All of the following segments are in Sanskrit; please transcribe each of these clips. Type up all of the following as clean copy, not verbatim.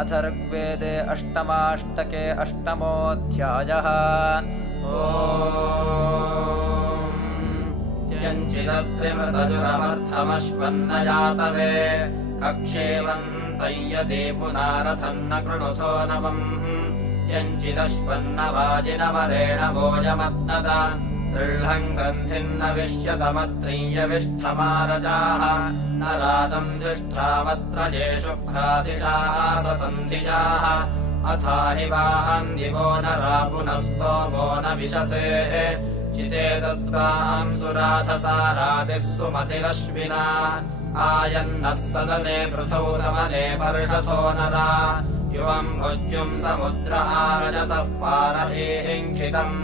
अथर्वेदे अष्टमाष्टके अष्टमोऽध्यायः। यञ्चिदत्रिमृतजुरमर्थमश्वन्नयातवे कक्षेवन्तय्यदे पुनारथन्न कृणुथो नवम् यञ्चिदश्वन्नवाजिनवरेण भोजमत्नद दृढम् ग्रन्थिन्न विश्यतमत्रियविष्ठमारजाः न रादम् सिष्ठावत्र ये शुभ्राशिषाः सतन्थिजाः अथाहि वान्दिवो न रापुनस्तोमो न विशसे चिते तद्वाम् सुराधसारादिः सुमतिरश्विना आयन्नः सदने पृथौ समने पर्षथो नरा युवम् भुज्युम् समुद्र आरजसः पारहेङ्खितम्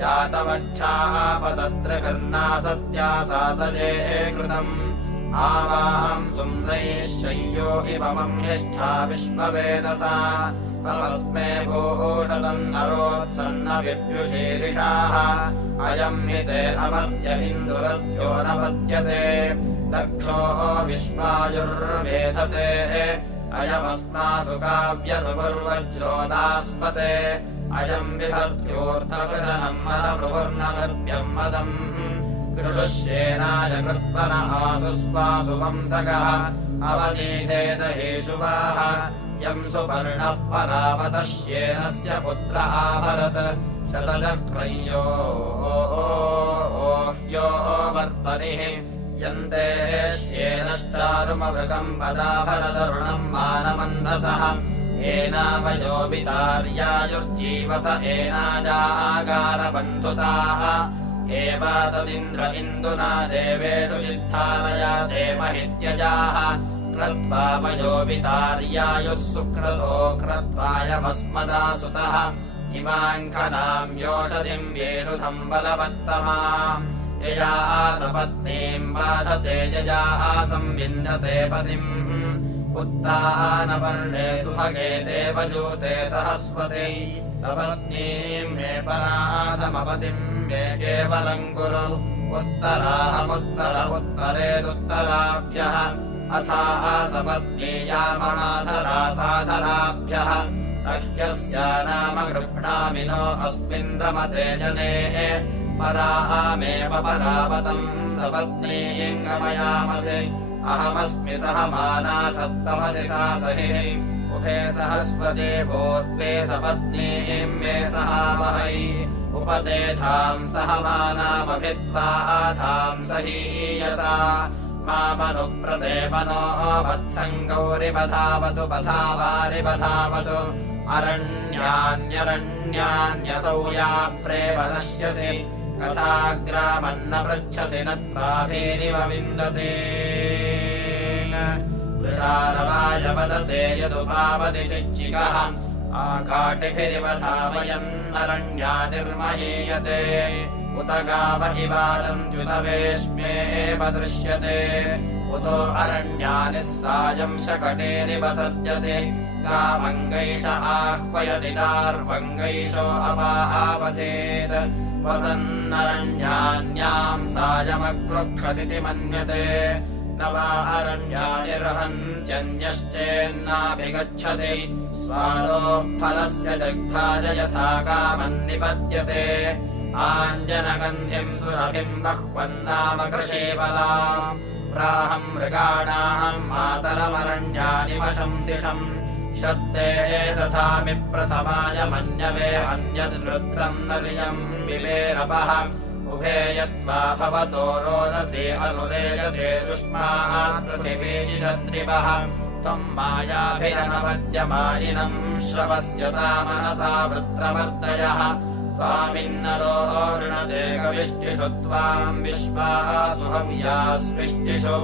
यातवच्छापतत्रिभिर्ना सत्या सातजे कृतम् आवाम् सुम्नैः शय्यो इममम् हिष्ठा विश्ववेदसा समस्मे भूषदम् नरोत्सन्न विप्युषीरिषाः अयम् हि ते अमर्त्य इन्दुरध्यो न पद्यते दक्षो विश्वायुर्वेधसे अयमस्मासु काव्यनुपुर्वज्रोदास्पते अयम् विभर्त्योऽर्थकृशनम् मदमृपुर्नगर्भ्यम् मदम् कृषुष्येनाय कृत्वन आसु स्वासु वंसकः अवनीधेदहेषुवाः यम् सुपर्णः परावतश्येनस्य पुत्र आहरत् शतचक्रयो ह्यो वर्तनिः यन्ते श्येनश्चारुमवृकम् पदाभरदरुणम् मानमन्धसः एनावयोभितार्यायुर्जीवस एनाजागारबन्धुताः एवातदिन्द्र इन्दुना देवेषु चित्तारयाते महित्यजाः क्रत्वा वयोभितार्यायुः सुक्रतो क्रत्वायमस्मदासुतः इमाम् खनाम् योषधिम् वेरुधम् बलवत्तमाम् यया सपत्नीम् बाधते यया संविन्दते पतिम् उत्तानपर्णे सुभगे देवजूते सहस्वती सपत्नीम् मे पराधमपतिम् मे केवलम् कुरु उत्तराहमुत्तर उत्तरेदुत्तराभ्यः अथाः सपत्नीयामनाधरा साधराभ्यः रह्यस्या नाम गृह्णामि नो अस्मिन् रमते जने परामेव परावतम् सपत्नीम् गमयामसि अहमस्मि सहमाना सप्तमसि सा सहिः उभे सहस्वती भूत्वे सपत्नीम् मे सहावहै उपदेधाम् सहमानामभिद्वाधाम् सहीयसा मामनुप्रदेवनो वत्सम् गौरिवधावतु पथावारिवधावतु अरण्यान्यरण्यान्यसौ या प्रेम नश्यसि कथाग्रामन्न पृच्छसि न त्वाभिरिव विन्दते वृषारवाय वदते यदुपावति चिच्चिकः आघाटिभिरिव धावयन्नरण्यानिर्महीयते उत गाव इवालम् च्युतवेश्मेव दृश्यते उतो अरण्यानिः सायम् शकटेरिव सज्जते गामङ्गैष आह्वयति दार्वङ्गैषो अपावथेत् वसन्नरण्यान्याम् सायमक्रुक्षदिति मन्यते न वा अरण्यानिर्हन्त्यन्यश्चेन्नाभिगच्छति स्वादोः फलस्य जग्घाज यथा कामन्निपद्यते आञ्जनगन्धिम् सुरभिम् बह्वन्नाम कृषीबलाम् प्राहम् मृगाणाम् मातरमरण्यानि वशंसिषम् श्रद्धे तथामि प्रथमाय मन्यवे अन्यद्रुद्रम् नर्यम् विवेरपः उभे यत्त्वा भवतो रोदसी अनुरेजते सुष्मात् पृथिवीचिदद्रिवः त्वम् मायाभिरनवद्यमायिनम् श्रवस्यता मनसा वृत्रमर्दयः त्वामिन्नरो ऋणते कविष्टिषु त्वाम् विश्वासु हव्यास्विष्टिषु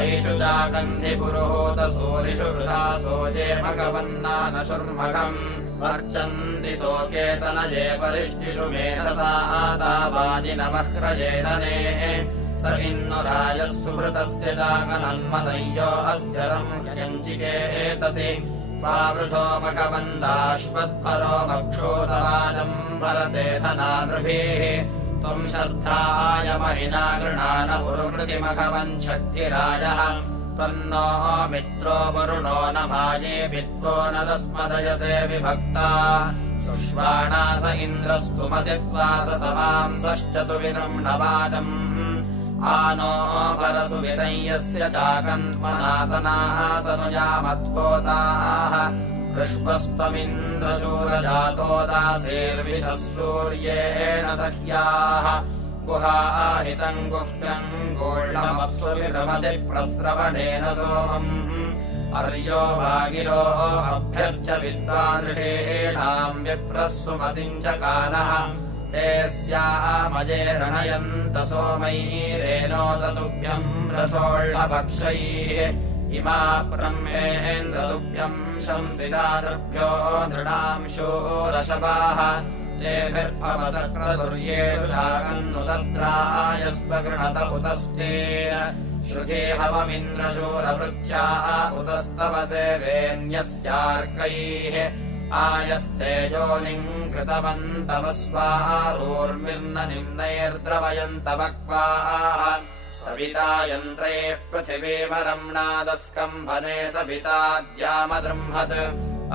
ऐषु चागन्धिपुरुहूतसूरिषु वृथासो ये मघवन्नानशुर्मघम् वर्चन्ति तोकेतनये परिष्टिषु मेधसा आदावाजिनवह्रयेधने स इन्नुरायः सुभृतस्य जागनन्मदय्यो अस्य रंह्यञ्चिकेतति पावृथो मघवन्दाश्वत्परो मक्षोसराजम् भरते धनानृभिः त्वम् श्रद्धाय महिना गृणान पुरुकृतिमघवञ्छद्धिरायः त्वन्नो मित्रो वरुणो न मायेऽपित्वो न तस्मदयसे विभक्ता सुष्वाणास इन्द्रस्तुमसि त्वास सवांसश्चतुविनम्नवादम् आनो भरसु विदय्यस्य चाकन्त्वनातनासनुयामत्पोताः वृष्पस्त्वमिन्द्रशूरजातो दासेर्विशः सूर्येण सह्याः गुहाहितम् गुह्यम् गोळमप्सुभिरमसि प्रस्रवणेन सोमम् अर्यो वागिरो अभ्यर्च विद्वानृषीणाम् विप्रः सुमतिम् च कानः ते स्यामजे रणयन्त सोमैरेणोततुभ्यम् रथोऽह्लभक्षैः इमा ब्रह्मेन्द्रतुभ्यम् शंसिदातृभ्यो नृणाम् शूरशवाः तेभिर्भवसक्रतुर्येषु जागन्नु तत्रायस्वगृणत उतस्तेन श्रुते हवमिन्द्रशूरवृद्ध्या उतस्तवसे वेन्यस्यार्कैः आयस्ते योनिम् कृतवन्तमस्वारोर्मिर्न निम्नैर्द्रवयन्तवक्वाः सविता यन्त्रैः पृथिवीमरम्णादस्कम्भने सविताद्यामदृंहत्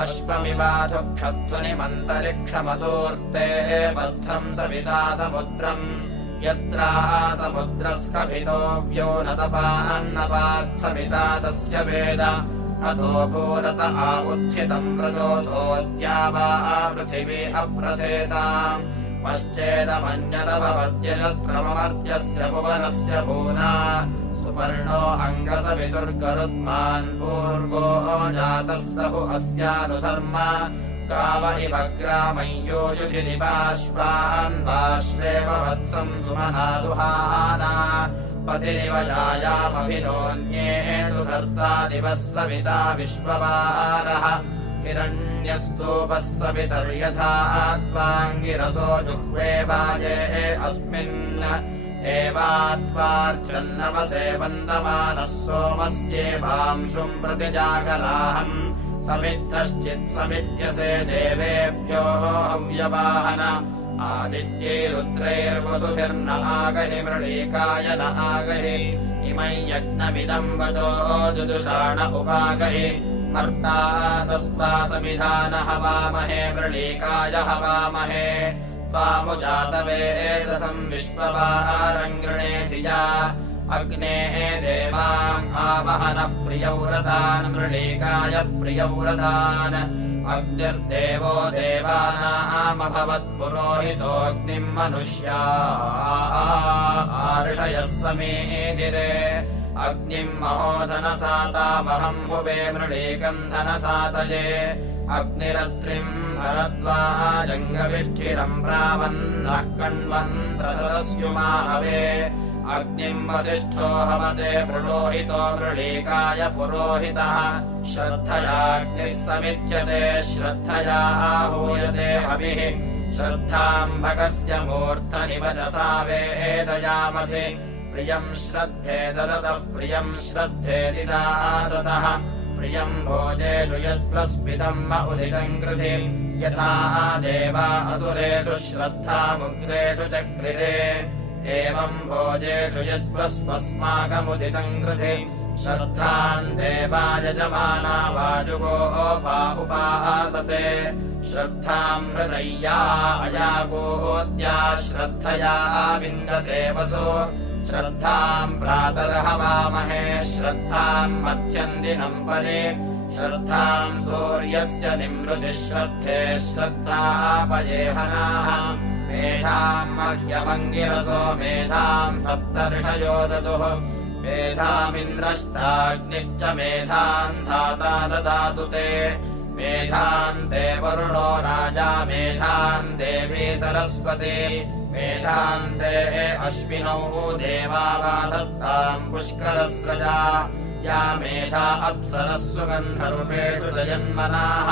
अश्वमिवाधुक्षध्वनिमन्तरिक्षमतोर्ते बद्धम् सविता समुद्रम् यत्रासमुद्रस्कभितो व्यो न तपान्नपात्सविता तस्य वेद अतो भूरत आउत्थितम् रजोतोऽद्या वा पृथिवी अप्रथेताम् पश्चेदमन्यदभवद्यजत्रममर्त्यस्य भुवनस्य भूना सुपर्णो अङ्गसवितुर्गरुत्मान् पूर्वो जातः सहु अस्यानुधर्म गाव इव ग्रामय्यो युधिनिवाश्वान् वाश्रेव वत्सम् सुमनादुहाना पतिरिव जायामभिनोऽन्ये धर्ता दिवः सविता विश्ववारः हिरण्यस्तूपः सवितर्यथा त्वाङ्गिरसो जुह्वे वाजे अस्मिन् एवात्वार्चन्नवसे वन्दमानः सोमस्येवांशुम् प्रतिजागराहम् समिद्धश्चित्समिध्यसे देवेभ्यो हव्यवाहन आदित्यै रुद्रैर्वसुभिर्न आगहि मृळीकाय न आगहि इमै यज्ञमिदम् वचो जुजुषाण उपागहि मर्तासस्त्वा समिधान हवामहे मृळीकाय हवामहे त्वामुजातवेदसम् विश्ववारम् गृणेधिया अग्ने देवाम् आवहनः प्रियव्रतान् मृळीकाय प्रियव्रतान् अग्निर्देवो देवानामभवत्पुरोहितोऽग्निम् मनुष्या आर्षयः समेधिरे अग्निम् महोधनसातामहम् भुवे मृळीकम् धनसातये अग्निरत्रिम् भरद्वाजङ्गविष्ठिरम् प्रावन्नः कण्वन्त्रसदस्युमाहवे अग्निम् वसिष्ठो हवते पुरोहितो मृळीकाय पुरोहितः श्रद्धयाग्निः समिध्यते श्रद्धया आहूयते हविः श्रद्धाम् भगस्य मूर्धनिवचसा वेदयामसि प्रियम् श्रद्धे ददतः प्रियम् श्रद्धेदिदासतः प्रियम् भोजेषु यद्वस्मिदम् उदितम् कृधि यथा देवा असुरेषु श्रद्धामुग्रेषु चक्रिरे एवम् भोजेषु यद्वस्मस्माकमुदितम् कृधि श्रद्धान् देवा यजमाना वाजुगोपा उपासते श्रद्धाम् हृदय्या अयागोद्या श्रद्धया विन्दते वसो श्रद्धाम् प्रातर्हवामहे श्रद्धाम् मध्यम् दिनम् परे श्रद्धाम् सूर्यस्य निमृतिः श्रद्धे श्रद्धापयेहनाः मेधाम् मह्यमङ्गिरसो मेधाम् सप्तर्षयो ददुः मेधामिन्द्रश्चाग्निश्च मेधान् धाता ददातु ते मेधान् ते वरुणो राजा मेधान् देवी सरस्वती मेधान् ते अश्विनौ देवा बाधत्ताम् पुष्करस्रजा या मेधा अप्सरस्सु गन्धर्वेषु जयन्मनाः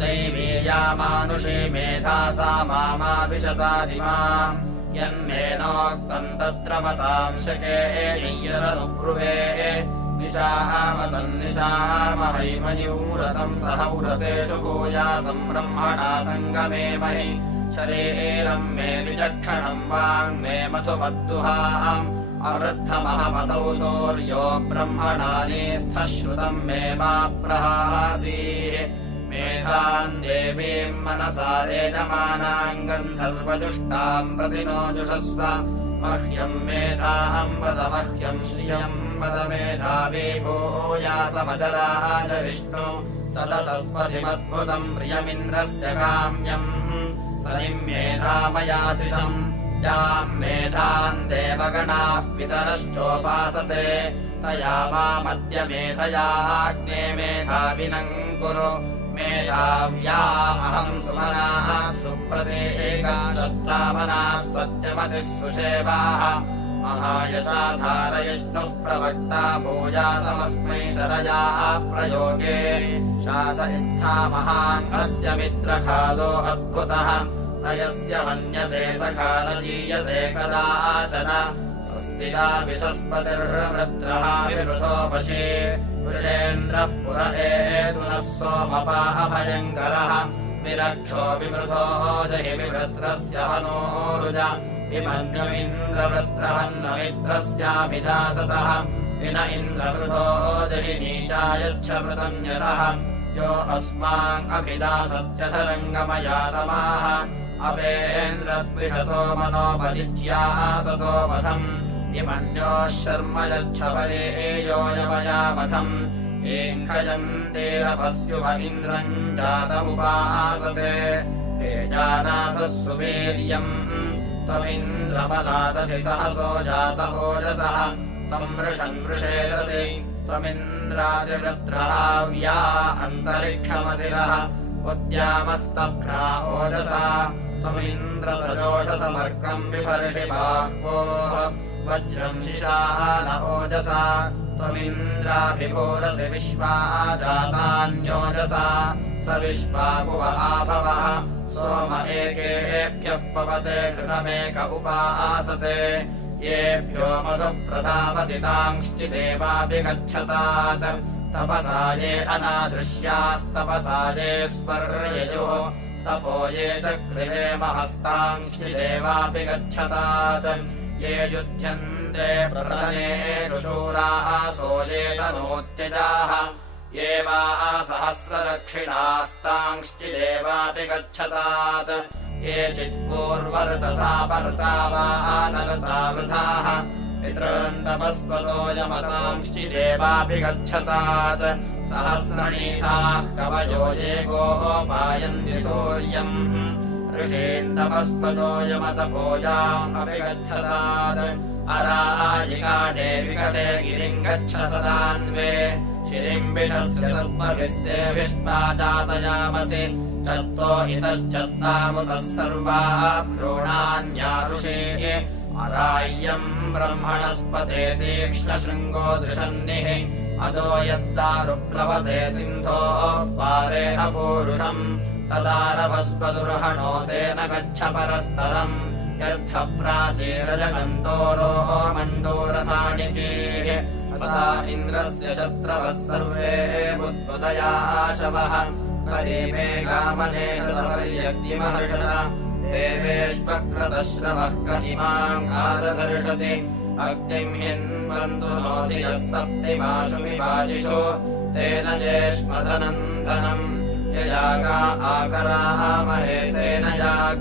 दैवी या मानुषी मेधा सा मामाविशतादिमाम् यन्मेनोक्तम् तत्र मताम् शके यय्यरनुब्रुवे निशामतन्निशामहैमयूरतम् सहौरतेषु भूयासम् ब्रह्मणा सङ्गमे महि शरीरम् मे विचक्षणम् वाङ्मे मधुमद्दुहाम् अवृद्धमहमसौ सूर्यो ब्रह्मणानीस्थः श्रुतम् मे मा प्रहासीः मेधान् देवीम् मनसा रेजमानाम् गन्धर्वजुष्टाम् प्रतिनोजुषस्व मह्यम् मेधाम् वद मह्यम् श्रियम् वद मेधावी भूयासमजराज विष्णु सदसस्पतिमद्भुतम् प्रियमिन्द्रस्य काम्यम् सनिम् मेधामयाशिषम् याम् मेधाम् देवगणाः पितरश्चोपासते तया मामद्य मेधयाग्ने मेधाविनम् कुरु मेधाव्या अहम् सुमनाः सुप्रदेकाश्रत्तामनाः सत्यमतिः सुषेवाः महायशा धारयिष्णुः प्रवक्ता भूयासमस्मै शरयाः प्रयोगे शास इत्था महान् अस्य मित्रखादो अद्भुतः नयस्य हन्यते सखा न जीयते कदाचन स्वस्तिदा विशस्पतिर्वृत्रः विवृतो वशे वृषेन्द्रः पुर एतुनः सोमपा अभयङ्करः विरक्षो विमृधो जहि विवृत्रस्य हनोरुज विमन्युमिन्द्रवृत्रहन्नमित्रस्याभिदासतः विन इन्द्रवृधो जहि नीचायच्छ मृतन्यतः यो अस्माकभिदासत्यधरङ्गमयातमाः अपेन्द्रद्विषतो मनोपरिज्यासतो वधम् इमन्योः शर्म यच्छपरेयो यवयावधम् एङ्खयन्तेरपस्युव इन्द्रम् जातमुपासते भेजानासः सुवीर्यम् त्वमिन्द्रबलादसि सहसो जात ओजसः त्वम् वृषन् वृषेरसि त्वमिन्द्रासि वृत्रहाव्या अन्तरिक्षमतिरः उद्यामस्तभ्रा ओजसा त्वमिन्द्रसजोषसमर्कम् बिभर्षि बाह्वोः वज्रम् शिशान ओजसा त्वमिन्द्राभिभूरसि विश्वा जातान्योजसा स विश्वाकुव आभवः सोम एकेभ्यः पवते घृतमेक उपासते येभ्यो मधुप्रधापतितांश्चिदेवापि गच्छतात् तपसा ये अनादृश्यास्तपसा ये स्वर्ययुः तपो ये चक्रिरे महस्तांश्चिदेवापि गच्छतात् ये युध्यन्ते प्रथमे शूरासो ये तनोत्यजाः ये वा सहस्रदक्षिणास्तांश्चिदेवापि गच्छतात् ये चित्पूर्वरतसा पर्ता वा अनरता वृथाः पितॄन्तपस्पतो यमतांश्चिदेवापि गच्छतात् सहस्रणीथाः कवयो ये गोपायन्ति सूर्यम् ऋषीन्दपस्पतो यमतपोजामपि गच्छतात् अरायिकाणे विकटे गिरिम् गच्छ सदान्वे शिरिम्बिषस्य सद्मभिस्ते विष्णा जातयामसि चत्तो इतश्चत्तामुतः सर्वा भ्रूणान्यारुषेः अराय्यम् ब्रह्मणस्पते तीक्ष्णशृङ्गो दृशन्निः अदो यद्दारुप्लवते सिन्धोः पारे अपौरुषम् तदारभस्वदुर्हणो तेन गच्छ परस्तरम् यद्ध प्राचीरजगन्तोरो मण्डूरथाणिकेः तदा इन्द्रस्य शत्रवः सर्वे बुद्बुदयाशवः परीमे गामने कृतपर्यग्निमहर्षत देवेष्वक्रतश्रवः क इमाम् आददर्शति अग्निम् हिन्वन्तु नोऽसि यः सप्तिमाशुमिवाजिषु तेन जेष्मदनन्दनम् ययागा आकरामहे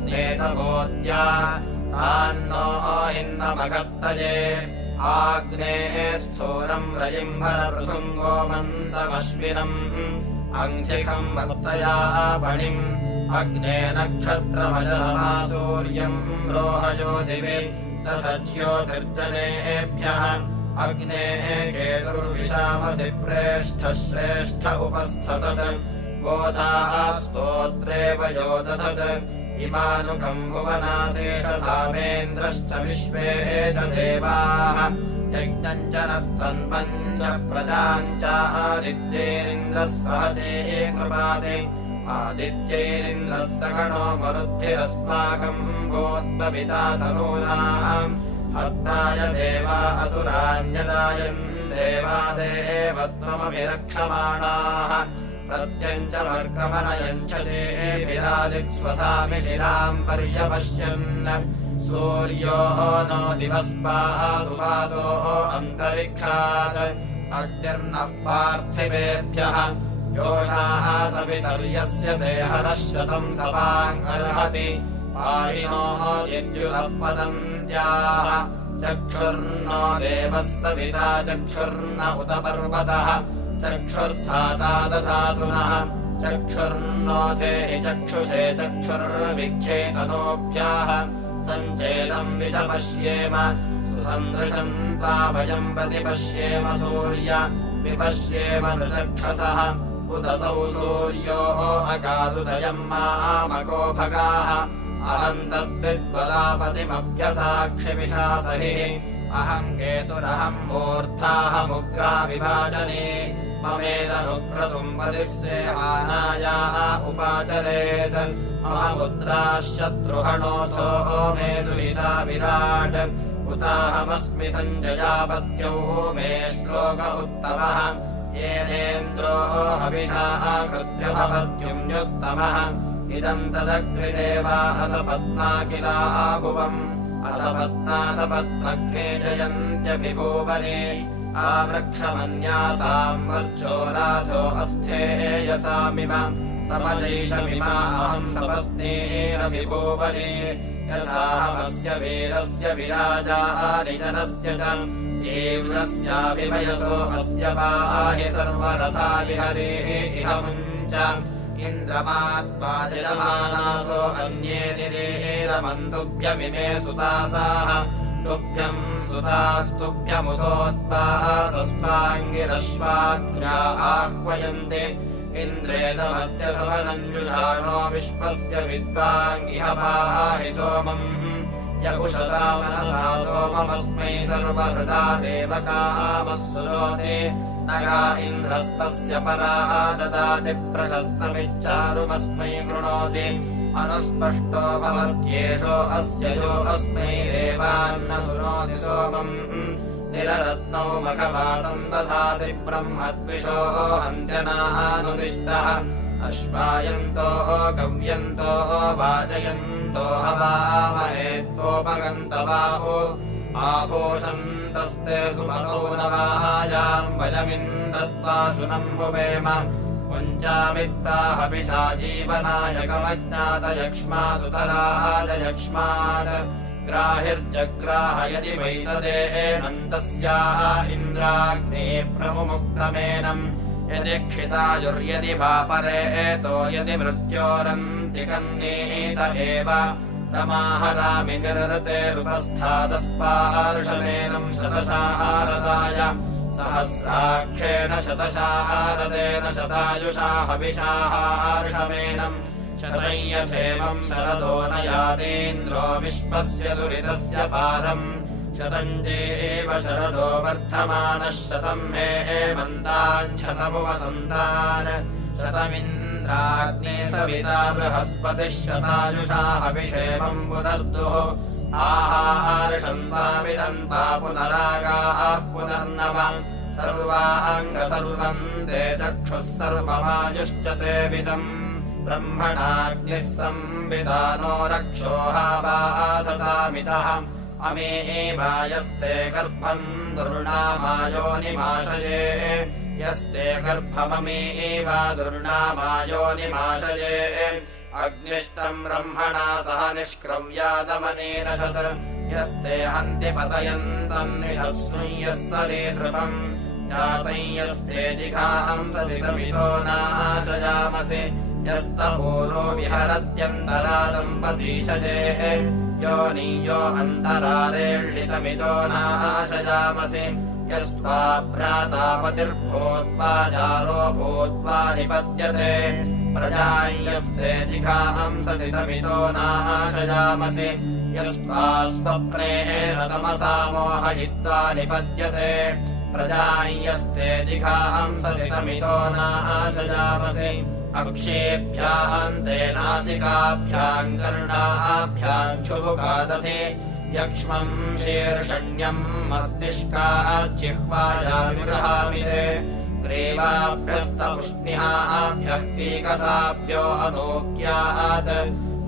सेनयाग्नेतपोत्या तान्नो हिन्नमगत्तये आग्नेः स्थूरम् रजिम्भरपृथुङ्गो मन्दमश्विनम् अङ्घ्रिखम् वर्तया पणिम् अग्ने नक्षत्रमजरमा सूर्यम् रोहयो दिवि दधज्योतिर्जनेभ्यः अग्नेः केतुर्विशामसि प्रेष्ठ श्रेष्ठ उपस्थसत् गोधाः स्तोत्रे वयो दधत् इमानुकम् भुवनाशेषधामेन्द्रश्च विश्वे च देवाः यज्ञम् च नस्तन्वम् च प्रजाम् च आदित्यैरिन्द्रः सहते कृपाते आदित्यैरिन्द्रः सगणो मरुद्भिरस्माकम् गोत्पविता तनूनाम् हर्ताय देवा असुरान्यदायम् देवादेव त्वमभिरक्षमाणाः प्रत्यञ्च वर्गमनयञ्च तेभिरादिक्ष्वथामिशिराम् पर्यपश्यन् सूर्यो नो दिवस्पातु पातो अन्तरिक्षात् अग्निर्नः पार्थिवेभ्यः योषाः सवितर्यस्य देहरः शतम् सवाङ्गर्हति पाहिनो यद्युतः पतन्त्याः चक्षुर्नो देवः सविता चक्षुर्न उत पर्वतः चक्षुर्धाता दधातुनः चक्षुर्नोधेहि चक्षुषे चक्षुर्विख्येतनोभ्याः सञ्चेदम् विचपश्येम सुसन्दृशन्ता वयम् प्रतिपश्येम सूर्य विपश्येम नृचक्षसः उदसौ सूर्यो अगादुदयम् मामको भगाः अहम् तद्विद्बलापतिमभ्यसाक्षिविशासहिः अहम् केतुरहम् मूर्धाहमुग्रा विभाजने ममेदनुक्रतुम्बदिस्येहानायाः उपाचरेत् ममपुत्राः शत्रुहणोऽथो मे दुहिता विराट् उताहमस्मि सञ्जयापत्यौ मे श्लोक उत्तमः येनेन्द्रो हविषा कृत्य भवत्युम्युत्तमः इदम् तदग्निदेवा असपत्ना किला भुवम् असपत्ना सपत्नग्ने जयन्त्यभिभूवने आवृक्षमन्यासाम् वर्चोराथो अस्थेयसामिव समजैषमिमा अहम् सपत्नेरभिभूवने यथाहमस्य वीरस्य विराजा निजनस्य च तीव्रस्याभिवयसो अस्य पाहि सर्वरथा विहरे इह मुञ्च इन्द्रमात्पादिजमानासो अन्ये निरेरमन्तुभ्यमिमे सुतासाः तुभ्यम् सुतास्तुभ्यमुसोत्पासस्त्वाङ्गिरश्वात्र्या आह्वयन्ते इन्द्रेदमद्यसवनञ्जुषाणो विश्वस्य विद्वाङ्गिह पाहि सोमम् यकुशता मनसा सोममस्मै सर्वहृदा देवकामः सुरोते नगा इन्द्रस्तस्य परा ददाति प्रशस्तमिच्चारुमस्मै कृणोति अनुस्पष्टो भवत्येषो अस्य यो अस्मै देवान्न सुनोति सोमम् निररत्नौ मखवातम् दधाति ब्रह्मद्विषो हन्त्यनानुदिष्टः अश्वायन्तो गव्यन्तो वाजयन्तो हवामहे त्वोपगन्तवाहो आपोषन्तस्ते सुमतो नवायाम् वयमिन्दत्वा सुनम्बुवेम पुञ्जामित्ताहविषा जीवनायकमज्ञातयक्ष्मादुतराजयक्ष्मात् ग्राहिर्जग्राह यदि वैतदेनन्तस्या इन्द्राग्ने प्रमुक्तमेनम् यदि क्षितायुर्यदि वापरे एतो यदि मृत्योरन्तिकन्नीत एव तमाहरामि निरृतेरुपस्थादस्पार्षमेनम् शतशारदाय सहस्राक्षेण शतशारदेन शतायुषा हविषाहार्षमेनम् शतयथेवम् शरदो न यादेन्द्रो विश्वस्य दुरितस्य पारम् शतञ्जेव शरदो वर्धमानः शतम् मे हेमन्तान् शतमुवसन्तान् शतमिन्द्राग्ने सविता बृहस्पतिः शतायुषा हविषेवम् पुनर्दुः आहार्षन्ताविदन्ता पुनरागाः पुनर्नव सर्वाङ्गसर्वम् ते चक्षुः सर्वमायुश्च तेऽविदम् ब्रह्मणाग्निः संविदानो रक्षोहावाथतामितः अमे एवायस्ते गर्भम् दुर्नामायोनिमाशये यस्ते गर्भममे एवा दुर्नामायोनिमाशये अग्निष्टम् ब्रह्मणा सह निष्क्रव्यादमनेन शत यस्ते हन्ति पतयन्तम् निषत्स्मै यः सरीसृपम् जातै यस्ते जिघाम् सदितमितो नाशयामसि यस्तपूरो विहरत्यन्तरा दम्पतीशये योनियो अन्तरारेळितमितो नाशयामसि यस्त्वा भ्राता पतिर्भूत्वा जारो भूत्वा निपद्यते प्रजायस्ते जिघाम् सदितमितो नाशयामसि यस्त्वा स्वप्ने रतमसा मोहयित्वा निपद्यते प्रजायस्ते जिघाम् सदितमितो नाशयामसि अक्षेभ्याम् ते नासिकाभ्याम् कर्णाभ्याम् क्षुभुकादधे यक्ष्मम् शीर्षण्यम् मस्तिष्काज्जिह्वायाविर्हामिते ग्रीवाभ्यस्तपुष्णिहाभ्यः कीकसाभ्यो अनोक्यात्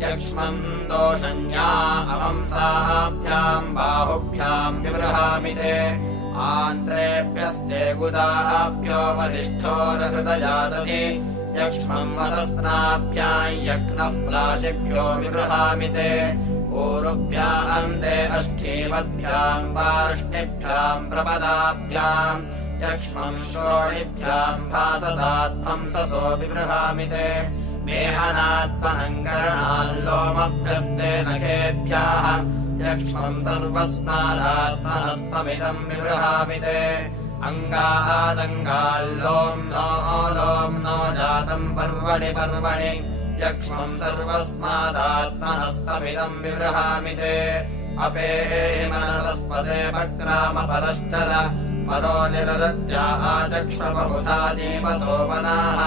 यक्ष्मम् दोषण्या अवंसाभ्याम् बाहुभ्याम् विबृहामि ते आन्त्रेभ्यस्ते गुदाभ्यो वरिष्ठोरहृदयादधि यक्ष्मम् वदस्नाभ्याम् यक्नः प्लाशिभ्यो विबृहामि ते ऊरुभ्याम् ते अष्ठीवद्भ्याम् पार्ष्णिभ्याम् प्रपदाभ्याम् यक्ष्मम् श्रोणिभ्याम् भासदात्मंससो विबृहामि ते मेहनात्मनम् करणाल्लोमभ्यस्ते नखेभ्यः यक्ष्मम् सर्वस्मादात्मनस्तमिदम् विबृहामि ते अङ्गादङ्गाल्लोम्नो जातम् पर्वणि पर्वणि यक्ष्मम् सर्वस्मादात्मनस्तमिदम् विबृहामि ते अपेहिमनसस्पदे पक्रामपरश्चर परो निररत्या आचक्ष्म बहुधा जीवतो वनाः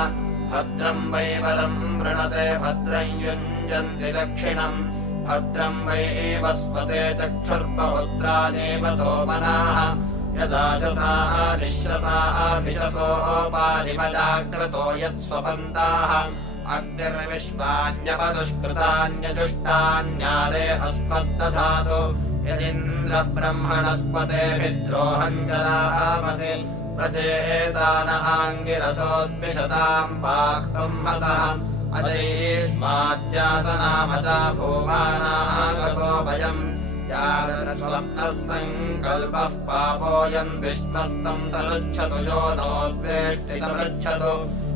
भद्रम् वै वरम् वृणते भद्रम् युञ्जन्ति दक्षिणम् भद्रम् वै वस्पते चक्षुर्बहुत्रा जीवतो वनाः यदाशसा निःश्वसाभिशसोपारिमजाग्रतो यत्स्वपन्ताः अग्निर्विश्वान्यपदुष्कृतान्यजुष्टान्यारे अस्मद्दधातु यदिन्द्रब्रह्मणस्पतेभिद्रोहम् जरामसि प्रचेतान आङ्गिरसोद्विशताम् पाक्ब्रह्मसः अजैष्माद्यासनामचा भूमानागसोभयम् स्वप्नः सङ्कल्पः पापोऽयम् विष्णस्तम् सरुच्छतु यो नोद्वेष्टितमृच्छतु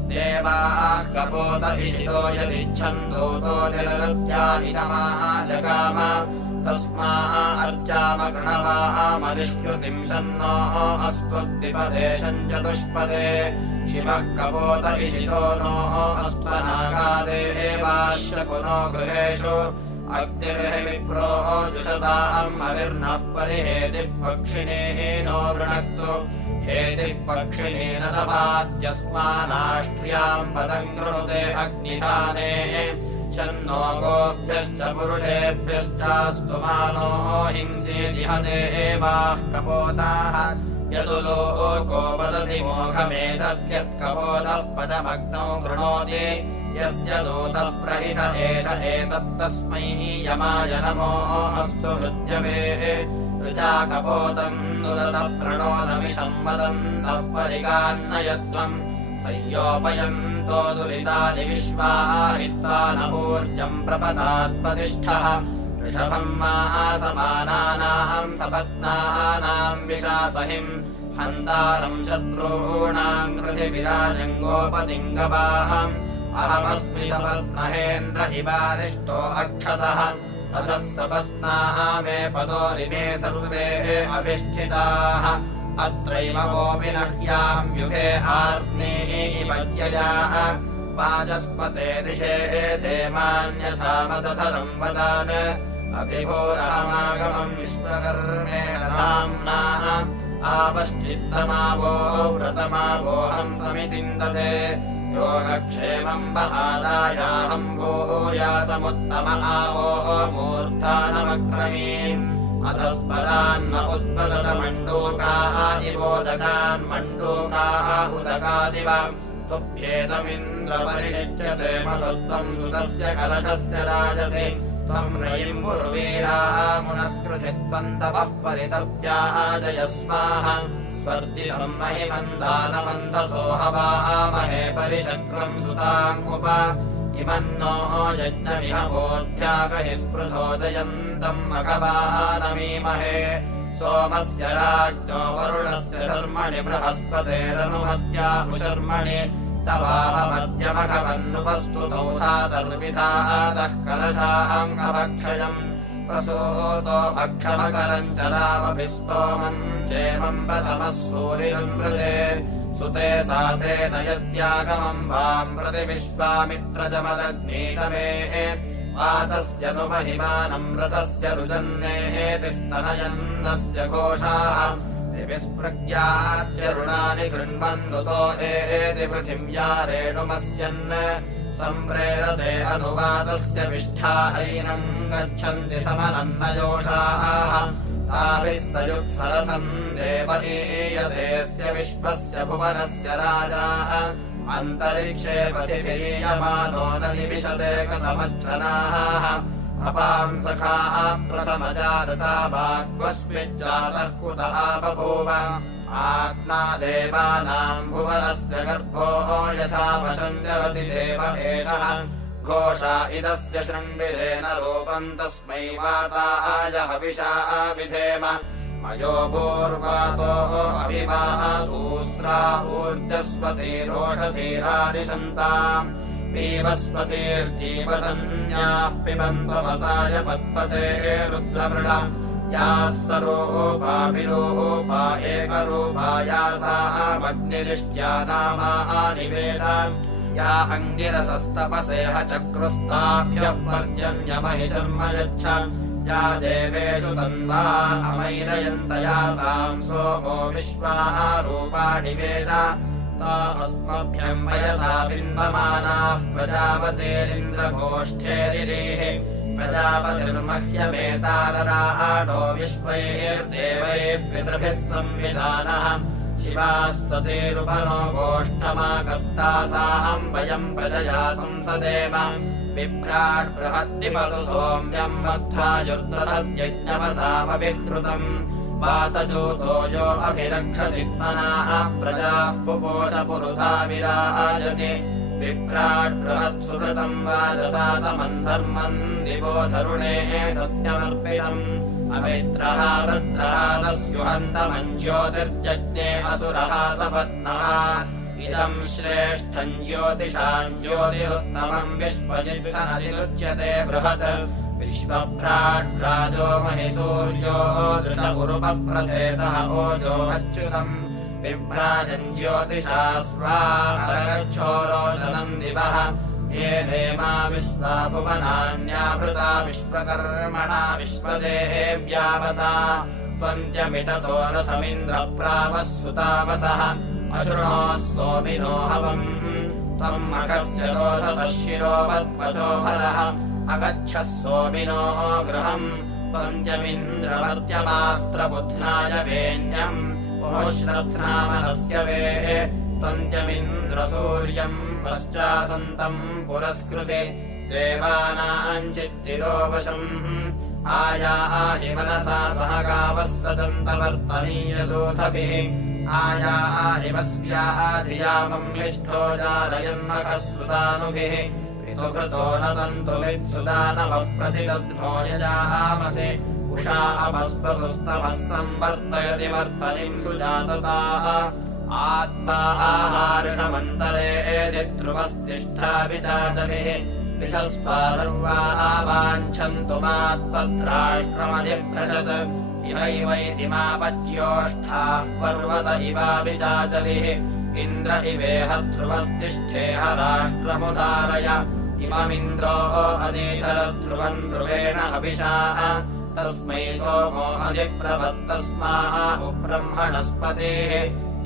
देवाः कपोत इषितो यदिच्छन्दूतो निररत्यानितमाजगाम तस्मा अर्चाम गृणवामनिष्कृतिम् शन्नो अस्त्वद्विपदेशम् चतुष्पदे शिवः कपोत इषितो नो अस्त्वनागादेवाश्यकुनो गृहेषु अग्निर्हि विप्रो जुषताम् हविर्नः परिहेतिः पक्षिणेः नो वृणक्तु हेतिः पक्षिणेन दभात्यस्मानाष्ट्र्याम् पदम् कृणुते अग्निधाने शन्नो गोभ्यश्च पुरुषेभ्यश्चास्तु मानो हिंसीदिह देवाः कपोताः यदुलोको वदति मोघमेतद्यत्कपोतः पदमग्नौ कृणोति यस्य दूतः प्रहिष एष एतत्तस्मै यमाय नमो अस्तु मृत्यवे ऋचा कपोतम् नुदतः प्रणोदमिषम् वदन्तः परिगान्नयध्वम् संयोपयन्तो दुरितानि विश्वा हित्वा नमूर्जम् प्रपदात्पतिष्ठः ऋषभम् मासमानानाम् सपत्नानाम् विशासहिम् हन्तारम् शत्रूणाम् कृधि विराजङ्गोपतिङ्गवाहम् अहमस्मि सपत्महेन्द्र इवारिष्टो अक्षतः अधः सपत्नाः मे पदोरिमे सर्वे अभिष्ठिताः अत्रैव वोऽपि नह्याम् युगे आर्ग्नेयः वाजस्पते दिशे धेमान्यथा मदधरम् वदान अभिभूरहमागमम् विश्वकर्मेण धाम्ना आवष्टित्तमावो व्रतमावोऽहम् समितिन्दते योगक्षेमम् बहादायाहम् भूयासमुत्तम आवो मूर्धानमक्रमीम् अधस्पदान्म उद्वदत मण्डूकाः इवोदकान् मण्डूकाः उदकादिव तुभ्येतमिन्द्र परिषिच्यते मधुत्वम् सुतस्य कलशस्य राजसि त्वम् रयिम् पुर्वीराः मुनस्कृति त्वम् तपः परितप्याजयस्वाः स्वर्जितम् महिमन्दानमन्तसो हवामहे परिशक्रम् सुताङ्कुप इमन्नो यज्ञमिह बोध्यागहि स्पृथोदयन्तम् मघवानमीमहे सोमस्य राज्ञो वरुणस्य धर्मणि बृहस्पतेरनुमत्या शर्मणि तवाहमद्यमघवन्नुपस्तुतौ धातर्विधातः कलशाङ्गभक्षयम् प्रसूतो भक्षमकरम् च रामभिस्तोमम् चेमम् प्रथमः सूरिरन्मृते सुते सातेन यद्यागमम् वाम् प्रति विश्वामित्रजमदग्नीतमे वातस्य नु महिमानम् रथस्य रुजन्नेति स्तनयन्नस्य घोषाः दिविस्प्रज्ञात्यरुणानि कृण्वन्नुतो एति पृथिव्या रेणुमस्यन् सम्प्रेरते अनुवादस्य विष्ठा ऐनम् गच्छन्ति समनन्नयोषाः ताभिः सयुक्सरथम् देव ईयतेऽस्य विश्वस्य भुवनस्य राजा अन्तरिक्षे पथिभिरीयमानो न निविशते कथमज्जनाः अपां सखा प्रथमजारता भाग्वस्मिज्जातः कुतः बभूव आत्मा देवानाम् भुवनस्य गर्भो यथा वशञ्चरति देव एषः घोषा इदस्य शृण्विरेण रूपम् तस्मै वाताय हविषा विधेम मयो पूर्वातो अभिवातूस्रा ऊर्जस्वतीरोषधीरादिशन्ताम् पीवस्वतीर्जीवधन्याः पिबन्त्वमसाय पद्मते रुद्रमृडा याः सरूपाभिरूपा एकरूपा यासामग्निरिष्ट्या नामानि वेद या अङ्गिरसस्तपसेह चक्रुस्ताभ्यः पर्जन्यमहिषर्म यच्छ या देवेषु तन्वा अमैरयन्तयासाम् सोमो विश्वाः रूपाणि वेद ता अस्मभ्यम् वयसा बिन्वमानाः प्रजापतेरिन्द्रगोष्ठेरिरेः प्रजापतिर्मह्यमेतारराडो विश्वैर्देवैः पितृभिः संविधानः शिवाः सतेरुपनो गोष्ठमाकस्तासाम् वयम् प्रजया संसदेम बिभ्राट् बृहद्विपतु सोम्यम् मध्वायुर्दधद्यज्ञपदामभिहृतम् वातजूतो यो अभिरक्षति त्मनाः प्रजाः पुपोष पुरुधा विराजति बिभ्राट् बृहत्सुकृतम् वाजसातमम् धर्मम् दिवो धरुणे सत्यमर्पितम् अमित्रः वृत्रः तस्युहन्तमम् ज्योतिर्जज्ञे असुरः सपत्नः इदम् श्रेष्ठम् ज्योतिषाम् ज्योतिरुत्तमम् विश्वजित्थनतिरुच्यते बृहत् विश्वभ्राट्राजो महिसूर्यो दृश उरुपप्रथे सह ओजो अच्युतम् बिभ्राजम् ज्योतिषा स्वाहरगच्छोरोचनम् दिवः येनेमा विश्वा भुवनान्याभृता विश्वकर्मणा विश्वदेहेव्यावता त्वन्त्यमिटतो रथमिन्द्रप्रावः सुतावतः अशृणोः सोमिनो हवम् त्वम् मखस्य दोषतः शिरोवत्वचोभरः अगच्छः सोमिनो गृहम् त्वन्त्यमिन्द्रवर्त्यमास्त्रबुध्नाय वेन्यम् पोश्रध्नामनस्य वे त्वन्त्यमिन्द्रसूर्यम् पश्चासन्तम् पुरस्कृते देवानाम् चित्तिरोवशम् आयाहि मनसा सह गावः सदन्तवर्तनीयदूतभिः आयाहि वस्व्याधियामम् हिष्ठो जारयन्मखः सुतानुभिः पितुभृतो न तन्तुमित्सुदानवः प्रतिदध्नो यजामसि उषा अपस्पसुस्तमः संवर्तयति वर्तनिम् सुजातता आत्मा आहार्षमन्तरे ध्रुवस्तिष्ठा विचाचलिः विशस्वा सर्वा वाञ्छन्तु मात्पत्राष्ट्रमधिभ्रशत् इवैवैतिमापच्योष्ठाः पर्वत इवाभिचाचलिः इन्द्र इवेह ध्रुवस्तिष्ठेह राष्ट्रमुदारय इममिन्द्रो अदीधरध्रुवम् ध्रुवेण हविषा तस्मै सोमो अधिप्रवत्तस्माहु ब्रह्मणस्पतेः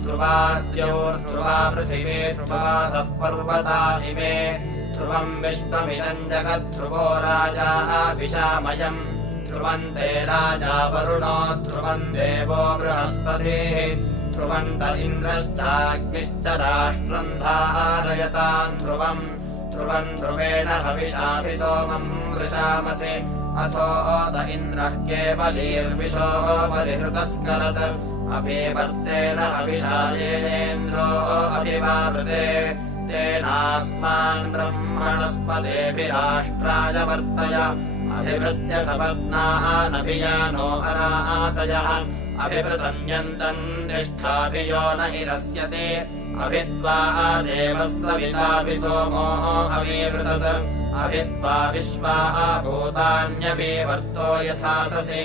ध्रुवाद्योर्ध्रुवा पृथिवी ध्रुवासः पर्वता इमे ध्रुवम् विश्वमिदम् जगद्ध्रुवो राजा विशामयम् ध्रुवन्ते राजा वरुणो ध्रुवम् देवो बृहस्पतिः ध्रुवन्त इन्द्रश्चाग्निश्च राष्ट्रम् धारयताम् ध्रुवम् ध्रुवम् ध्रुवेण हविषाभिसोमम् वृषामसि अथोत इन्द्रः केवलीर्विशो परिहृतस्करत् अभिवर्तेन हविषायेनेन्द्रो अभिवावृते तेनास्मान् ब्रह्मणस्पतेभिराष्ट्राय वर्तय अभिवृत्य सपत्नानभियानो अनातयः अभिवृतन्यन्तम् निष्ठाभियो न हिरस्यते अभित्वा देवः सविताभिसोमो अविवृतत् अभित्वा विश्वा भूतान्यभिवर्तो यथाससि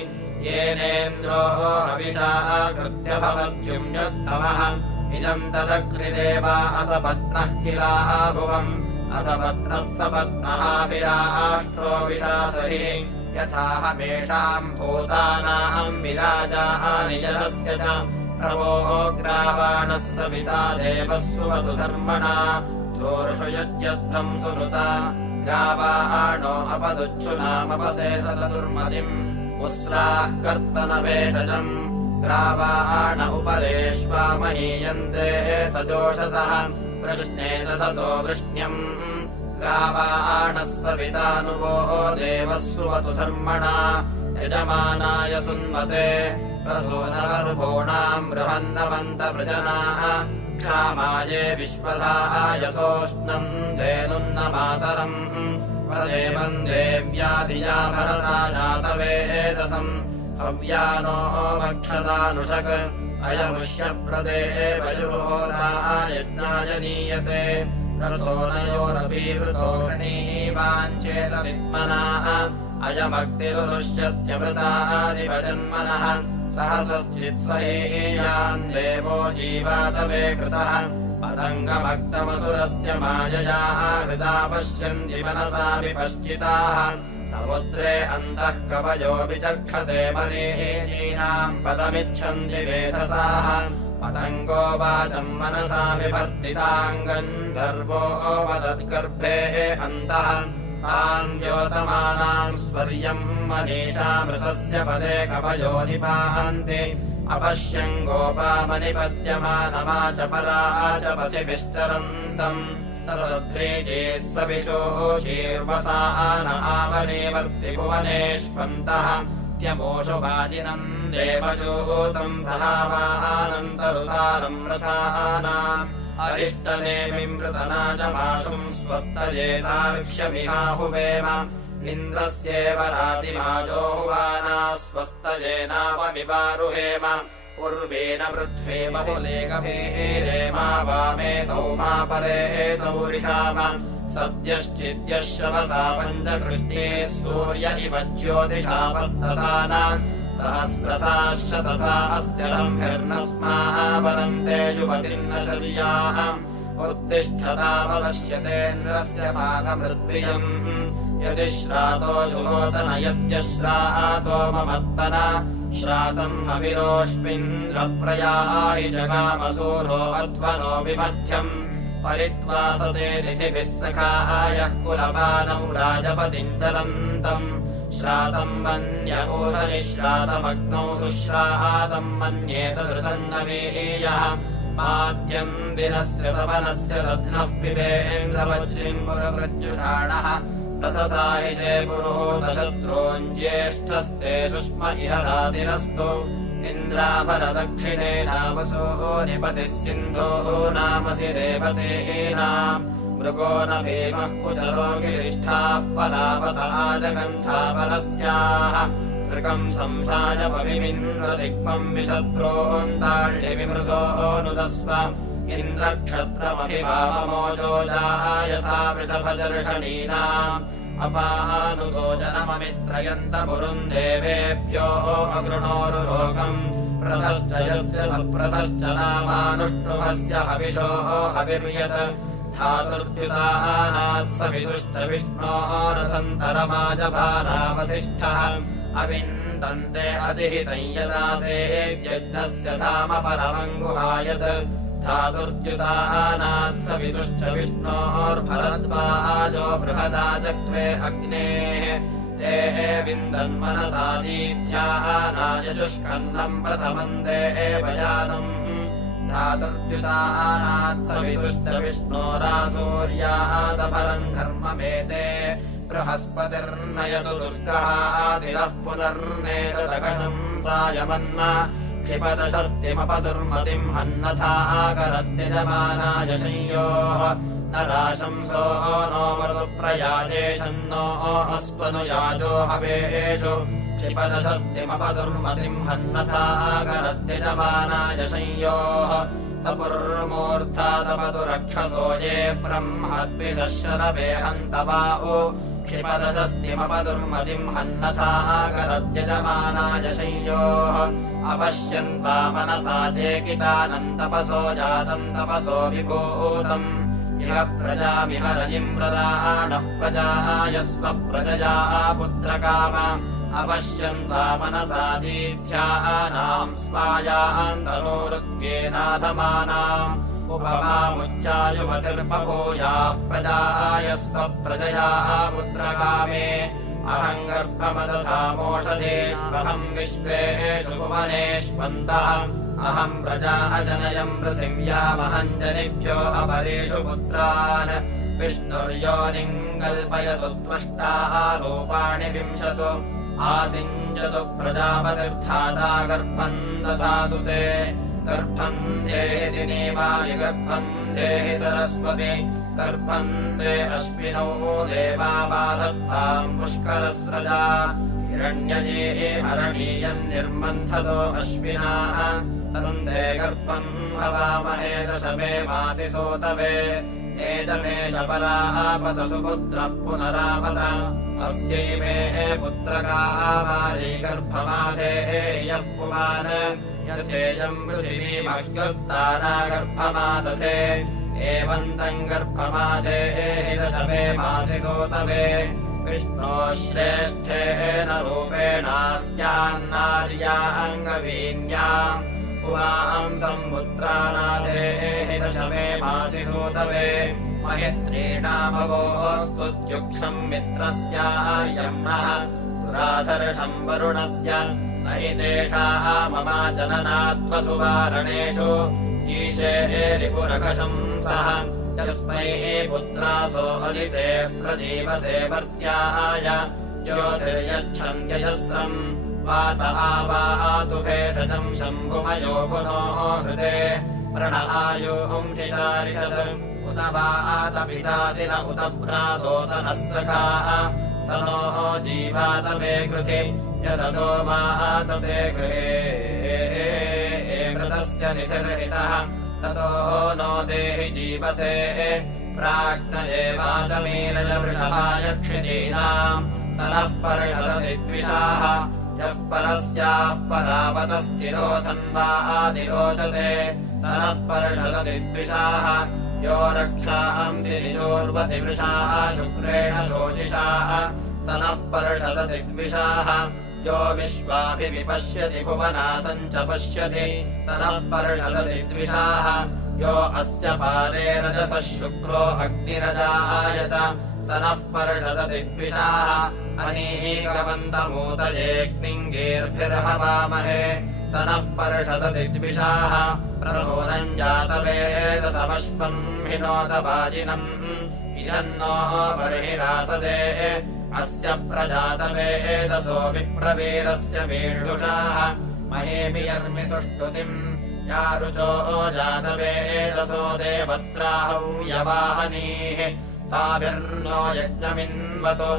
येनेन्द्रो हविषा कृत्य भवत्युम्योत्तमः इदम् तदकृदेवा असपत्नः किला भुवम् असपत्नः सपत्नःभिराष्ट्रो विशासहि यथाहमेषाम् भूतानाम् विराजानि जनस्य च प्रवोग्रावाणः सविता देवः सुवतु धर्मणा दोर्षु यद्यध्वम् सुनुता ग्रावाणो अपदुच्छुनामपसेतत दुर्मदिम् उस्राः कर्तनभेषजम् ग्रावाण उपरेष्वा महीयन्ते सजोषसः वृष्णे दधतो वृष्ण्यम् ग्रावाणः सवितानुवो देवः सुवतु धर्मणा यजमानाय सुन्वते प्रसूनगर्भोणाम् बृहन्नवन्तवृजनाः क्षामाये विश्वधाय सोष्णम् धेनुन्न मातरम् प्रदेवम् देव्याधिया भरता जातवेदसम् हव्यानो वक्षदानुषक् अयमुष्यप्रदेवयुर्होता यज्ञाय नीयते रथोनयोरभिवृतो गृणीवाञ्चेतविद्मनाः अयमग्निरुष्यत्यमृतादिवजन्मनः सहसश्चित्सहेयान् देवो जीवातवे कृतः पतङ्गमग्नमसुरस्य मायया हृदा पश्यन्ति मनसा विपश्चिताः समुद्रे अन्तः कवयो विचक्षते मरीचीनाम् पदमिच्छन्ति वेधसाः पतङ्गो वाचम् मनसा विभर्तिताम् गन्धर्वो वदद्गर्भे अन्तः तान् द्योतमानाम् स्वर्यम् मनीषामृतस्य पदे कवयो निपान्ति अपश्यम् गोपामनिपद्यमानमाचपराचपसिभिश्चरन्तम् ससध्रीचीः सविशोचीर्वसान आवनेवर्ति भुवनेष्वन्तः त्यमोषु वाजिनम् देवजूतम् सहावानन्तरुतारम् रथानाम् अरिष्टनेमिम् मृतनाजमाशुम् स्वस्तयेतार्क्ष्यमिहाहुवेम इन्द्रस्येव रातिमाजोहुवाना स्वस्तयेनावमिवारुहेम उर्वेण पृथ्वी बहुले गभीरेमा वामेतौ मा परेतौ रिषाम सद्यश्चिद्यः शवसा पञ्चकृष्णेः सूर्य इव ज्योतिषापस्तदान सहस्रसा शतसा अस्य रम्भिर्नस्माः वरन्ते युवतिर्न शर्याः उत्तिष्ठतावश्यतेन्द्रस्य भागमृद्वियम् यदि श्रातो जुहोतन यद्यश्रातो ममत्तन श्रातम् हविरोष्मिन्द्रप्रयाहि जगामसूरो अध्वनो विमध्यम् परित्वासते निधिभिः सखायः कुलपानौ राजपतिम् चलन्तम् श्रातम् मन्यभूतनिश्रातमग्नौ सुश्रातम् मन्येतदृतन्नवीयः माद्यम् दिनस्य सवनस्य दध्नः पिबेन्द्रवज्रिम् पुरकृत्युषाणः प्रससाहिषे पुरुहूतशत्रूञ्ज्येष्ठस्ते सुष्म इह रातिरस्तु इन्द्राभरदक्षिणेनावसो निपतिः सिन्धो नामसि रेवतीनाम् मृगो न भीमः कुचरो गिरिष्ठाः परावताजगन्धापलस्याः सृकम् संसाय पविमिन्द्रदिक्पम् विशत्रोऽन्ताळ्यविमृदोऽनुदस्व इन्द्रक्षत्रमभिवाममोजोजा यथा वृषभदर्शनीनाम् अपानुतो जनममित्रयन्त पुरुम् देवेभ्यो अगृणोरुरोगम् प्रथश्च यस्य सप्रथश्च नामानुष्टुभस्य हविषो हविर्यत् धातुर्द्युतानात्सविदुश्च विष्णोरथन्तरमाजभारावसिष्ठः अविन्दन्ते अधिहितम् यदासेद्यज्ञस्य धाम परमम् गुहायत् धातुर्द्युतानात्सविदुश्च विष्णोर्भरद्वाजो बृहदाचक्रे अग्नेः ते विन्दन्मनसादीध्यानायजुष्कन्नम् प्रथमम् देवयानम् धातुर्द्युतानात्सविदुश्च विष्णोरासूर्यादपरम् कर्ममेते बृहस्पतिर्नयतु दुर्गः आदिरः पुनर्नेतदघशम् सायमन्म क्षिपदशस्तिमपदुर्मतिम् हन्नथाकरद्यजमानाय संयोः न राशंसो नो मृदुप्रयाजेशन्नो अस्त्वनुयाजो हवेषु क्षिपदशस्तिमपदुर्मतिम् हन्नथाकरद्यजमानाय संयोः तपुर्मूर्धातपतु रक्षसो ये ब्रह्मद्विशरवे हन्तवाओ क्षिपदशस्तिमपदुर्मतिम् हन्नथाकरद्यजमानाय संयोः अपश्यन्त्वा मनसा चेकितानन्तपसो जातम् तपसो विभूतम् इह प्रजामिह रजिम्रदाणः प्रजायस्व प्रजया पुत्रकाम अपश्यन्त्वा मनसा दीध्यानाम् स्वायान्तनोरुत्केनाधमानाम् उपमामुच्चायुवतिर्बभूयाः प्रजायस्व प्रजया पुत्रकामे अहम् गर्भमदधामोषधेष्वहम् विश्वेषु भुवनेष्वन्तः अहम् प्रजा अजनयम् पृथिव्यामहम् जनिभ्यो अपरेषु पुत्रान् विष्णुर्योनिम् कल्पयतु त्वष्टाः रूपाणि 50 आसिञ्चतु प्रजापतिर्धाता गर्भम् दधातु ते गर्भम् देहि सिनेवायि गर्भम् देहि सरस्वति गर्भम् दे अश्विनौ देवा बाधत्ताम् पुष्करस्रजा हिरण्यये हरणीयम् निर्मन्थतो अश्विनाः तन्दे गर्भम् हवामहे दशमे मासि सोतवे एतमेष परापतसु पुत्रः पुनरापत अस्यैमे पुत्रकामायै गर्भमाधेः यः पुमान् यथेयम् पृथिवीमह्युत्ताना गर्भमादधे एवम् तम् गर्भमाधेः दशमे मासि सोतवे विष्णोः श्रेष्ठेन रूपेणास्यान्नार्याङ्गवीन्याम् पुमाम् सम्पुत्रानाथेः दशमे मासि सूतवे महित्रीणामवोऽस्तुत्युक्षम् मित्रस्यार्यम् नः दुराधर्षम् वरुणस्य न हि तेषा ममा जननात्वसुवारणेषु ईशे रिपुरकशम् सः यस्मै पुत्रासो अदितेः प्रजीवसे वर्त्याय ज्योतिर्यच्छन्त्यजस्रम् वात आवातु भेषजम् शम्भुमयो पुनो हृदे प्रण आयुंसितारिषत् उत वात पितासि न उत भ्रातोत नः सखाः स नो जीवातवे कृधि यदतो वात ते गृहे मृतस्य निधिर्हितः ततो नो देहि जीवसे प्राज्ञये वाचमीरजवृषभाय क्षितीनाम् स नः पर्षदधिद्विषाः यः परस्याः परापतस्तिरोधन्वादिरोचते स नः पर्षदधिद्विषाः यो रक्षांसि निजोर्वतिवृषाः शुक्रेण शोचिषाः स नः पर्षदधिद्विषाः यो विश्वाभिविपश्यति भुवनासम् च पश्यति स नः पर्षदधिद्विषाः यो अस्य पारे रजसः शुक्रो अग्निरजायत स नः पर्षदधिद्विषाः अनीकवन्तमूतयेऽग्निङ्गेर्भिर्हवामहे स नः पर्षदधिद्विषाः प्रनूनम् जातवेदसमश्वम् हिनोतवाजिनम् इदन्नो बर्हिरासदे अस्य प्रजातवेदसो विप्रवीरस्य मीढुषाः महेमियर्मि सुष्टुतिम् या रुचो जातवेदसो देवत्राहौ यवाहनीः ताभिर्नो यज्ञमिन्वतु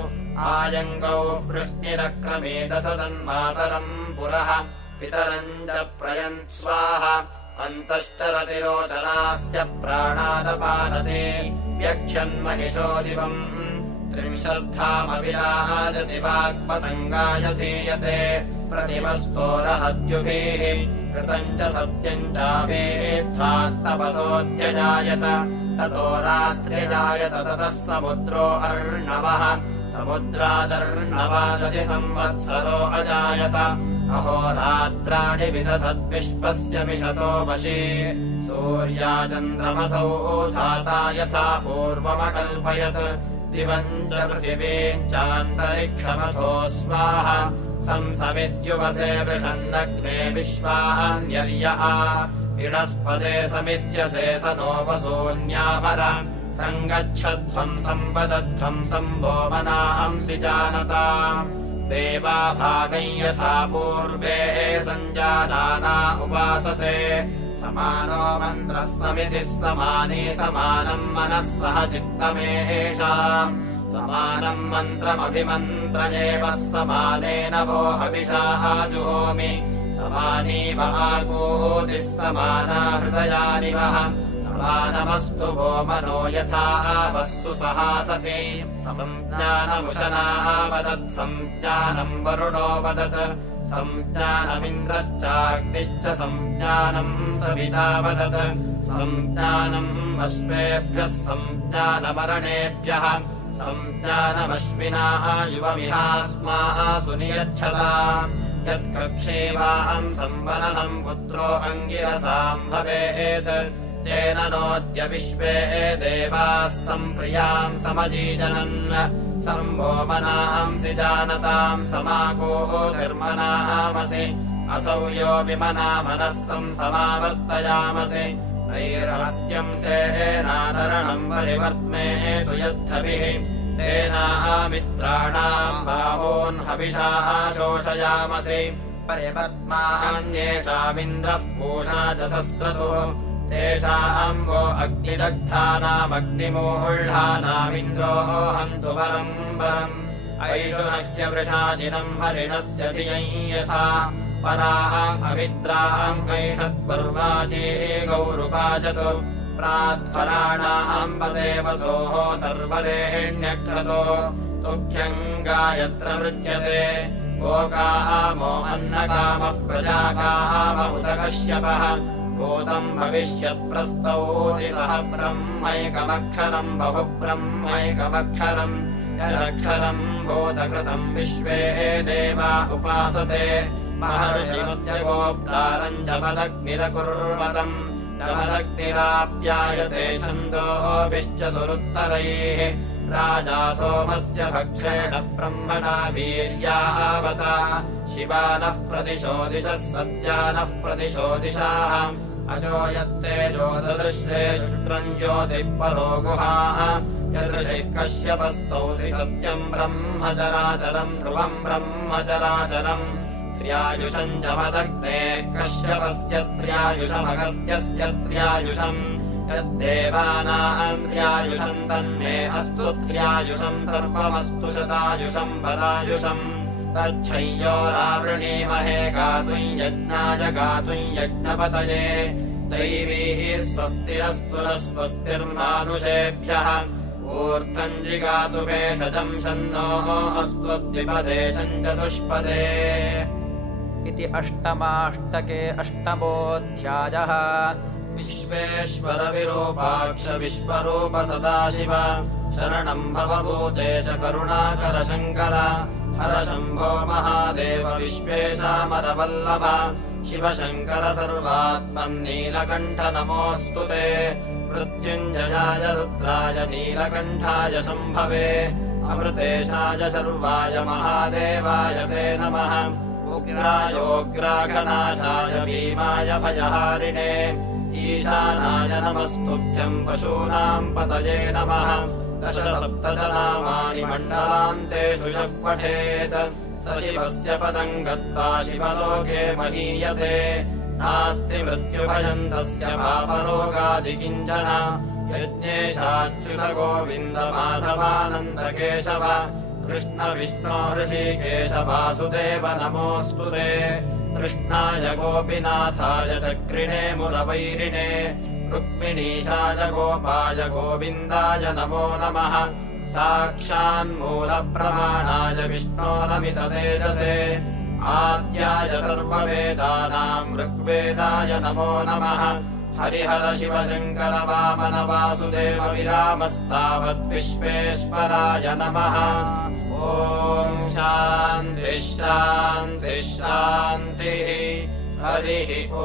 आयङ्गौ वृष्टिरक्रमेदस तन्मातरम् पुरः पितरम् च प्रयन् स्वाहा अन्तश्चरतिरोचनास्य प्राणादपानते व्यक्ष्यन्महिषो दिवम् 30धामविराजति वाक्पतङ्गायधीयते प्रतिमस्तोरहद्युभिः कृतम् च सत्यम् चाभेत्थात्तपसोऽध्यजायत ततो रात्र्यजायत ततः समुद्रो अर्णवः समुद्रादर्णवादति संवत्सरो अजायत अहोरात्राणि विदधद्विश्वस्य मिषतो वशी सूर्याचन्द्रमसौ धाता यथा पूर्वमकल्पयत् दिवम् च पृथिवीम् चान्तरिक्षमथो स्वाहा संसमित्युवसे वृषन्नग्ने विश्वान्यर्य इडस्पदे समित्यसे स नो वसून्यापर सङ्गच्छध्वम् सम्पदध्वम् सम्भोमनांसि जानता देवा भागम् यथा पूर्वे सञ्जानाना उपासते समानो मन्त्रः समितिः समाने समानम् मनः सह चित्तमेषाम् समानम् मन्त्रमभिमन्त्रयेव समानेन वो हविषा जुहोमि समानीव आकूतिः समाना हृदयानिवः समानमस्तु वो मनो यथा वस्सु सहासति संज्ञानमुशना वदत् संज्ञानम् वरुणो वदत् संज्ञानमिन्द्रश्चाग्निश्च संज्ञानम् सविता वदत् संज्ञानम् अश्वेभ्यः संज्ञानमरणेभ्यः संज्ञानमश्विना युवमिहास्मासु नियच्छता यत्कक्षेवाहम् संवननम् पुत्रो अङ्गिरसाम् भवेत् तेन नोद्य विश्वे देवाः सम्प्रियाम् समजीजनन् सम्भो मनांसि जानताम् समाकोतिर्मनामसि असौ यो विमना मनः समावर्तयामसि नैरहस्त्यम् सेनादरणम् परिवर्त्मेतु यद्धभिः तेनामित्राणाम् बाहोन् हविषा शोषयामसि परिवर्त्मान्येषामिन्द्रः पूषा च सस्रतुः तेषाम् वो अग्निदग्धानामग्निमूढानामिन्द्रो हन्तु परम् परम् ऐषुनह्यवृषादिनम् हरिणस्य धियं यथा पराम् अमित्राम् कैषत्पर्वाची गौरुपाजतु प्राध्वराणाम् पदेवसोः तर्वरेण्यक्रतो तुभ्यम् गायत्र नृज्यते गोकामो अन्नकामः प्रजाकाम उत कश्यपः भूतम् भविष्यत्प्रस्तौति सह ब्रह्मैकमक्षरम् बहुब्रह्मैकमक्षरम् यदक्षरम् भूतकृतम् विश्वे देवा उपासते महर्षिमस्य गोप्तारम् जपदग्निरकुर्वतम् जपदग्निराप्यायते छन्दोभिश्चतुरुत्तरैः राजा सोमस्य भक्षेण ब्रह्मणा वीर्यावता शिवानः प्रतिशो दिशः सत्यानः प्रतिशो दिशाः अजो यत्तेजो ददृश्रे शुक्रम् ज्योतिः परो गुहाः यदृशैः कश्यपस्तौति सत्यम् ब्रह्मचराचरम् ध्रुवम् ब्रह्मचराचरम् त्र्यायुषम् जमदग्नेः कश्यपस्य त्र्यायुषमगस्त्यस्य त्र्यायुषम् यद्देवानाम् त्र्यायुषम् तन्मे अस्तु त्र्यायुषम् सर्वमस्तु शतायुषम् परायुषम् तच्छय्योरावृणीमहे गातुम् यज्ञाय गातुम् यज्ञपतये दैवीः स्वस्तिरस्तु नः स्वस्तिर्मानुषेभ्यः ऊर्ध्वम् जिगातु भेषजम् शन्नोः अस्त्वद्विपदे चतुष्पदे इति अष्टमाष्टके अष्टमोऽध्यायः। विश्वेश्वर विरूपाक्ष विश्वरूप सदाशिव शरणम् भवभूतेश करुणाकर शङ्कर हर शम्भो महादेव विश्वेशामरवल्लभ शिव शङ्कर सर्वात्मन्नीलकण्ठ नमोऽस्तु ते मृत्युञ्जयाय रुद्राय नीलकण्ठाय शम्भवे अमृतेशाय शर्वाय महादेवाय ते नमः उग्रायोग्राघनाशाय भीमाय भयहारिणे ईशानाय नमस्तुभ्यम् पशूनाम् पतये नमः दशसप्तनामानि मण्डलान्तेषु यः पठेत् स शिवस्य पदम् गत्वा शिवलोके महीयते नास्ति मृत्युभयम् तस्य पापरोगादिकिञ्चन यज्ञेशाच्युत गोविन्द माधवानन्द केशव कृष्ण विष्णो ऋषिकेश वासुदेव नमोऽस्तु ते कृष्णाय गोपीनाथाय चक्रिणे मुरवैरिणे रुक्मिणीशाय गोपाय गोविन्दाय नमो नमः साक्षान्मूलप्रमाणाय विष्णोरमिततेजसे आद्याय सर्ववेदानाम् ऋग्वेदाय नमो नमः हरिहर शिव शङ्कर वामन वासुदेव विरामस्तावद्विश्वेश्वराय नमः ॐ शान्तिः शान्तिः शान्तिः हरिः ॐ।